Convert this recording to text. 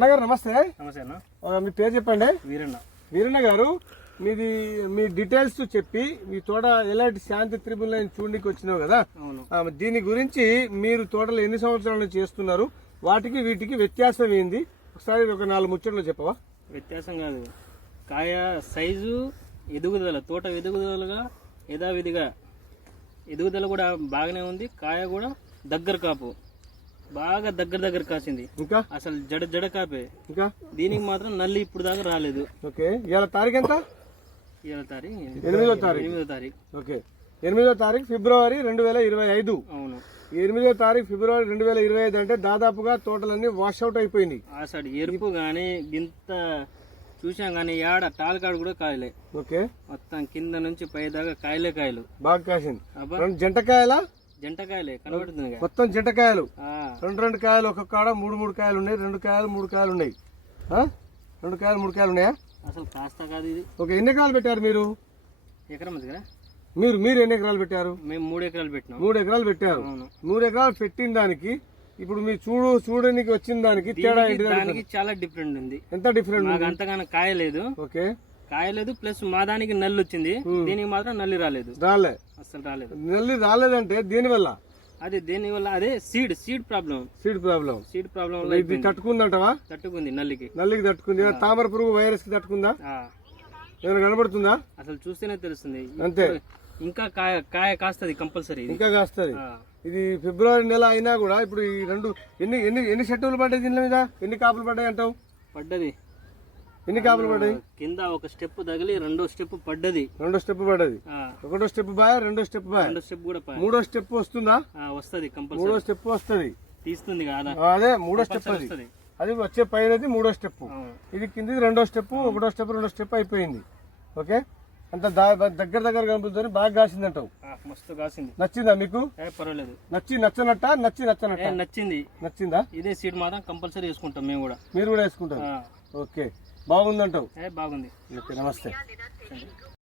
అన్నగారు నమస్తే. నమస్తే అన్న. మీ పేరు చెప్పండి. వీరన్న. వీరన్న గారు మీది మీ డీటెయిల్స్ చెప్పి మీ తోట ఎలాంటి శాంతి త్రిబుల్ లైన్ చూడడానికి వచ్చినావు కదా? దీని గురించి మీరు తోటలో ఎన్ని సంవత్సరాల చేస్తున్నారు? వాటికి వీటికి వ్యత్యాసం ఏంది? ఒకసారి ఒక నాలుగు ముచ్చట్లు చెప్పవా? వ్యత్యాసం కాదు. కాయ సైజు ఎదుగుదల తోట ఎదుగుదలగా యథావిధిగా. ఎదుగుదల కూడా బాగానే ఉంది కాయ కూడా దగ్గర కాపు. బాగా దగ్గర దగ్గర కాసింది. ఇంకా? అసలు జడ జడ కాపే. ఇంకా? దీనికి మాత్రం నల్లి ఇప్పుడు దాకా రాలేదు. ఓకే. ఇవాళ తారీఖు ఎంత? ఏడో తారీఖు ఎనిమిదో తారీఖు. ఎనిమిదో తారీఖు. ఓకే. ఎనిమిదో తారీఖు ఫిబ్రవరి రెండు వేల ఇరవై ఐదు. అవును. ఎనిమిదో తారీఖు ఫిబ్రవరి రెండు వేల ఇరవై ఐదు అంటే దాదాపుగా తోటలన్నీ వాషౌట్ అయిపోయినాయి. అసలు ఎరుపు కానీ గింత చూసాం కానీ ఏడ టాల్కాడు కూడా కాయలే. ఓకే. మొత్తం కింద నుంచి పై దాకా కాయలే కాయలు. బాగా కాసింది. జంటకాయల? జంట కాయలే కనబడుతుంది. మొత్తం జంటకాయలు. ఆ, రెండు రెండు కాయలు ఒక కాడ మూడు మూడు కాయలు ఉన్నాయి. రెండు కాయలు మూడు కాయలు ఉన్నాయి. ఆ? రెండు కాయలు మూడు కాయలు ఉన్నాయా? అసలు కాస్త కాదు ఇది. ఓకే ఎన్ని ఎకరాలు పెట్టారు మీరు? ఎకరం కదా? మీరు మీరు ఎన్ని ఎకరాలు పెట్టారు? మేము మూడు ఎకరాలు పెట్టినాం. మూడు ఎకరాలు పెట్టారు. మూడు ఎకరాలు పెట్టిన దానికి ఇప్పుడు మీ చూడు చూడడానికి వచ్చిన దానికి తేడా దానికి చాలా డిఫరెంట్ ఉంది. ఎంత డిఫరెంట్ అంతగానో కాయలేదు ఓకే. కాయలేదు ప్లస్ మా దానికి నల్లి వచ్చింది. దీనికి మాత్రం నల్లి రాలేదు. రాలే. అసలు రాలేదు. నల్లి రాలేదంటే దేనివల్ల? అదే దీని వల్ల? అదే seed seed problem seed problem seed problem ఇది తట్టుకుందంటవా? తట్టుకుంది నల్లికి. నల్లికి తట్టుకుంది. తామర పురుగు వైరస్కి తట్టుకుందా? ఏమైనా కనబడుతుందా? అసలు చూస్తేనే తెలుస్తుంది. అంతే. ఇంకా కాయ కాయ కాస్తది కంపల్సరీ ఇంకా కాస్తుంది. ఇది ఫిబ్రవరి నెల అయినా కూడా ఇప్పుడు ఈ రెండు ఎన్ని ఎన్ని ఎన్ని షెట్టులు పడ్డాయి దీని మీద? ఎన్ని కాపులు పడ్డాయి అంటావు? పడ్డది. ఎన్ని కాపులు పడ్డాయి? కింద ఒక స్టెప్ తగిలి రెండో స్టెప్ పడ్డది. రెండో స్టెప్ పడ్డది. ఒకటో స్టెప్ బాయ్ రెండో స్టెప్ బాయ్? రెండో స్టెప్ కూడా మూడో స్టెప్ వస్తుందా? వస్తది కంపల్సరీ మూడో స్టెప్ వస్తుంది. తీస్తుంది కదా. అదే మూడో స్టెప్ అది. అది వచ్చే పైనది మూడో స్టెప్. ఇది కింది రెండో స్టెప్ ఒకటో స్టెప్ రెండో స్టెప్ అయిపోయింది. ఓకే? అంత దగ్గర దగ్గర కనిపిస్తుంది బాగా కాసిందంటావు ఆ, మస్తు కాసింది నచ్చిందా మీకు? ఏ పర్వాలేదు. నచ్చి నచ్చనట్ట? నచ్చి నచ్చనట్ట? నచ్చింది. నచ్చిందా? ఇదే సీడ్ మాత్రం కంపల్సరీ వేసుకుంటాం మేము కూడా. మీరు కూడా వేసుకుంటారు. ఓకే. బాగుందంటావు? ఏ బాగుంది. ఓకే నమస్తే.